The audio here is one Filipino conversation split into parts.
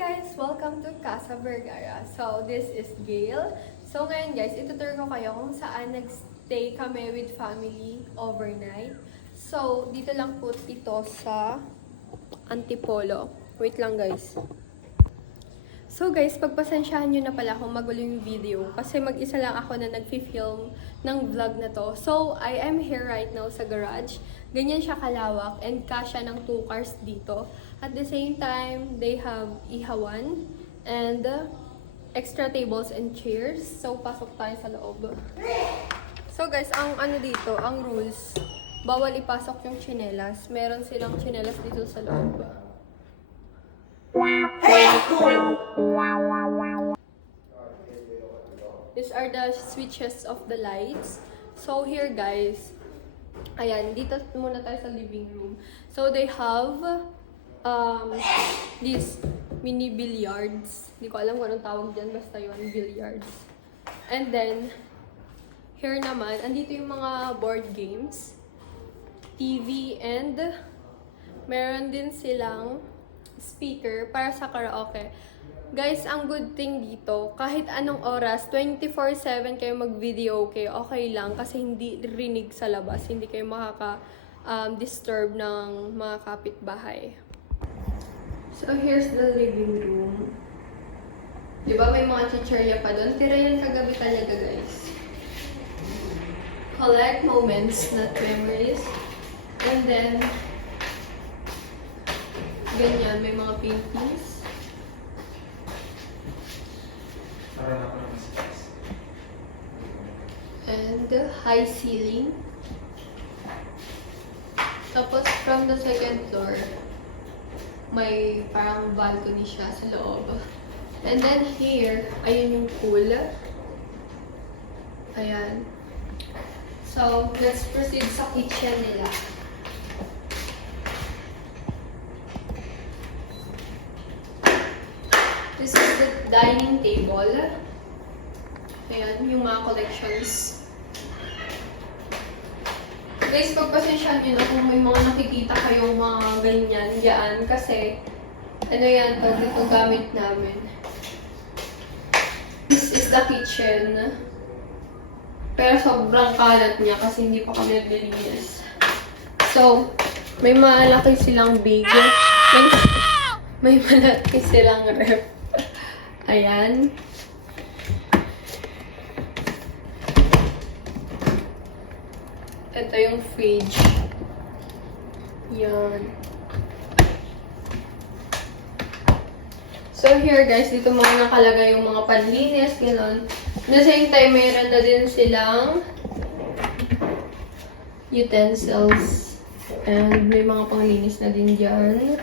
guys! Welcome to Casa Vergara. So, this is Gail. So, ngayon guys, itutur ko kayo kung saan nagstay kami with family overnight. So, dito lang po ito sa Antipolo. Wait lang guys. So guys, pagpasensyahan nyo na pala kung magulo yung video kasi mag-isa lang ako na nag-film ng vlog na to. So, I am here right now sa garage. Ganyan siya kalawak and kasya ng 2 cars dito. At the same time, they have ihawan and extra tables and chairs. So, pasok tayo sa loob. So guys, ang ano dito, ang rules, bawal ipasok yung tsinelas. Meron silang tsinelas dito sa loob. These are the switches of the lights. So here guys, ayan, dito muna tayo sa living room. So they have these mini billiards. Hindi ko alam kung anong tawag dyan, basta yun, billiards. And then, here naman, andito yung mga board games, TV, and meron din silang speaker para sa karaoke. Guys, ang good thing dito, kahit anong oras, 24/7 kayo mag-video okay lang kasi hindi rinig sa labas, hindi kayo makaka-disturb ng mga kapitbahay. So, here's the living room. Diba may mga chichirya pa doon? Tira yan kagabi talaga, guys. Collect moments, not memories. And then, ganyan, may mga paintings. And high ceiling. Tapos from the second floor, may parang balcony siya sa loob. And then here, ayun yung pool. Ayan. So, let's proceed sa kitchen nila. This is the dining table. Ayan, yung mga collections. Guys, pagpasensyahan nyo na kung may mga nakikita kayong mga ganyan dyan. Kasi, ano yan, pag ito gamit namin. This is the kitchen. Pero sobrang kalat niya kasi hindi pa kami naglilinis. So, may malaki silang big. May malaki silang ref. Ayan. Ito yung fridge. Yan. So here guys, dito mga nakalagay yung mga panlinis, gano'n. At the same time, mayroon na din silang utensils. And may mga panglinis na din dyan.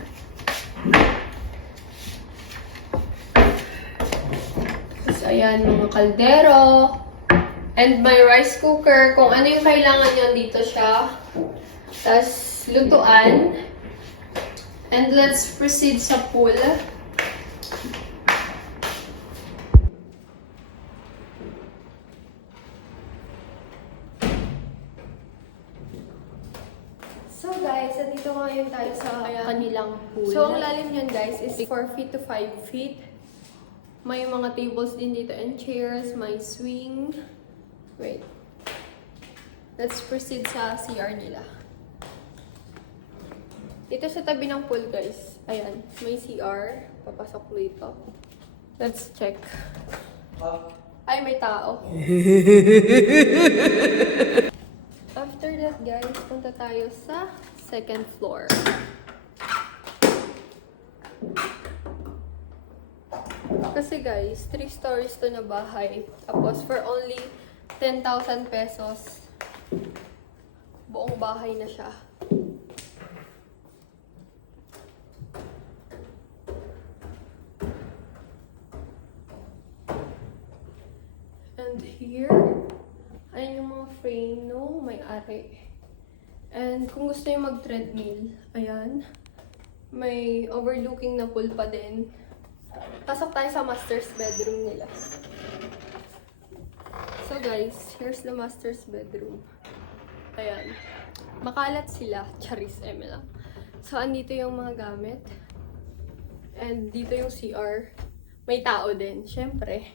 Ayan, mga kaldero. And my rice cooker. Kung ano yung kailangan nyo, dito siya. Tapos, lutuan. And let's proceed sa pool. So guys, andito ngayon tayo sa kanilang pool. So, ang lalim nyan guys is 4 feet to 5 feet. May mga tables din dito and chairs, may swing. Wait. Let's proceed sa CR nila. Dito sa tabi ng pool, guys. Ayan, may CR. Papasok dito. Let's check. Ay, may tao. After that, guys, punta tayo sa second floor. Kasi guys, 3 stories to na bahay. Tapos for only 10,000 pesos, buong bahay na siya. And here, ayan yung mga frame, no? May ari. And kung gusto nyo mag-treadmill, ayan. May overlooking na pool pa din. Pasok tayo sa master's bedroom nila. So guys, here's the master's bedroom. Ayan. Makalat sila. Charis, lang. So, andito yung mga gamit. And dito yung CR. May tao din, syempre.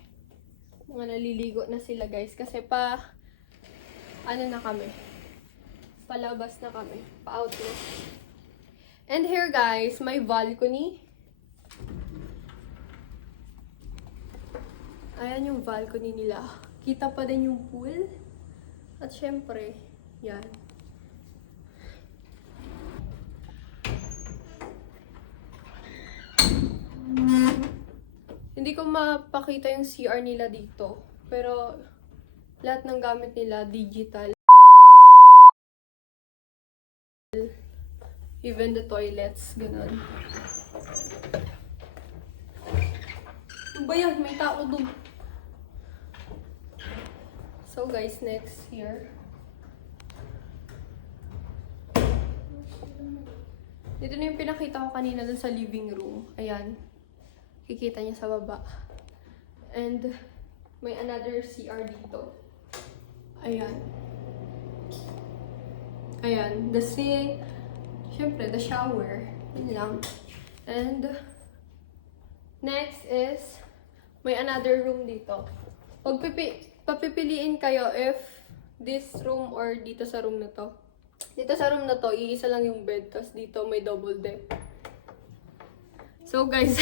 Mga naliligo na sila guys. Kasi ano na kami. Palabas na kami. Pa-out na. And here guys, may balcony. Ayan yung balcony nila. Kita pa din yung pool. At syempre, yan. Hindi ko mapakita yung CR nila dito. Pero, lahat ng gamit nila, digital. Even the toilets, ganun. Ano ba yan? May tao dun. So guys, next here. Dito na yung pinakita ko kanina dun sa living room. Ayan. Kikita niya sa baba. And may another CR dito. Ayan. Ayan. The sink. Syempre, the shower. Yun lang. And next is may another room dito. Papipiliin kayo if this room or dito sa room na to. Dito sa room na to, iisa lang yung bed. Tapos dito may double deck. So guys,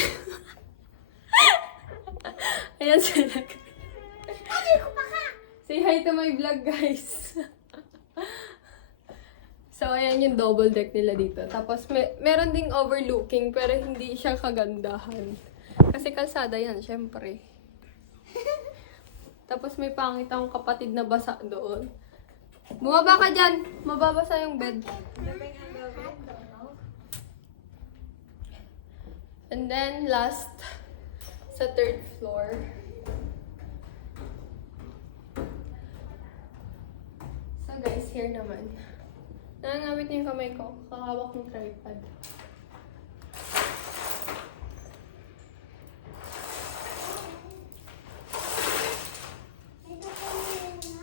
ayan sila. Say hi to my vlog guys. So ayan yung double deck nila dito. Tapos meron ding overlooking pero hindi siya kagandahan. Kasi kalsada yan, syempre. Tapos may pangit akong kapatid na basa doon. Bumaba ka dyan! Mababasa yung bed. And then, last, sa 3rd floor. So guys, here naman. Nangangamit niyo yung kamay ko. Kakawak ng tripod.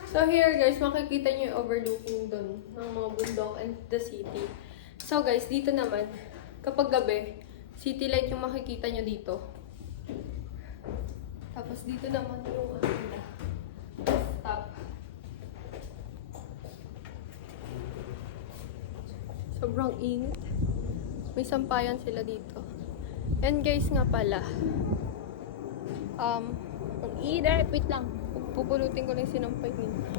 So here guys, makikita niyo yung overlooking doon ng mga bundok and the city. So guys, dito naman, kapag gabi, city light yung makikita niyo dito. Tapos dito naman yung stop. Sobrang init. May sampayan sila dito. And guys nga pala, ang init, wait lang. Pupulutin ko lang sinampay nila.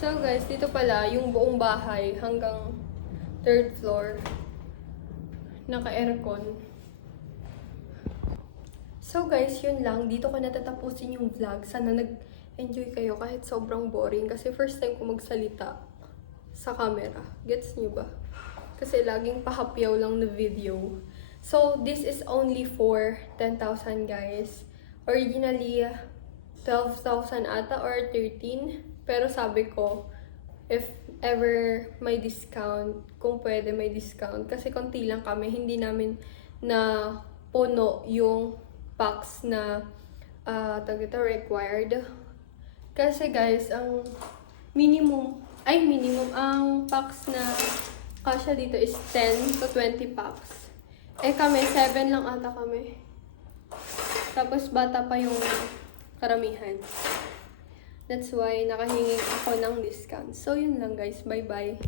So guys, dito pala yung buong bahay hanggang 3rd floor naka-aircon. So guys, yun lang. Dito ko natatapusin yung vlog. Sana nag-enjoy kayo kahit sobrang boring. Kasi first time ko magsalita sa camera. Gets nyo ba? Kasi laging pahapyaw lang na video. So, this is only for 10,000 guys. Originally, 12,000 ata or 13. Pero sabi ko, if ever may discount, kung pwede may discount. Kasi konti lang kami, hindi namin na puno yung packs na required. Kasi guys, ang ang packs na kasya dito is 10 to 20 packs. Eh kami, 7 lang ata kami. Tapos bata pa yung karamihan. That's why nakahingi ako ng discount. So yun lang guys, bye bye.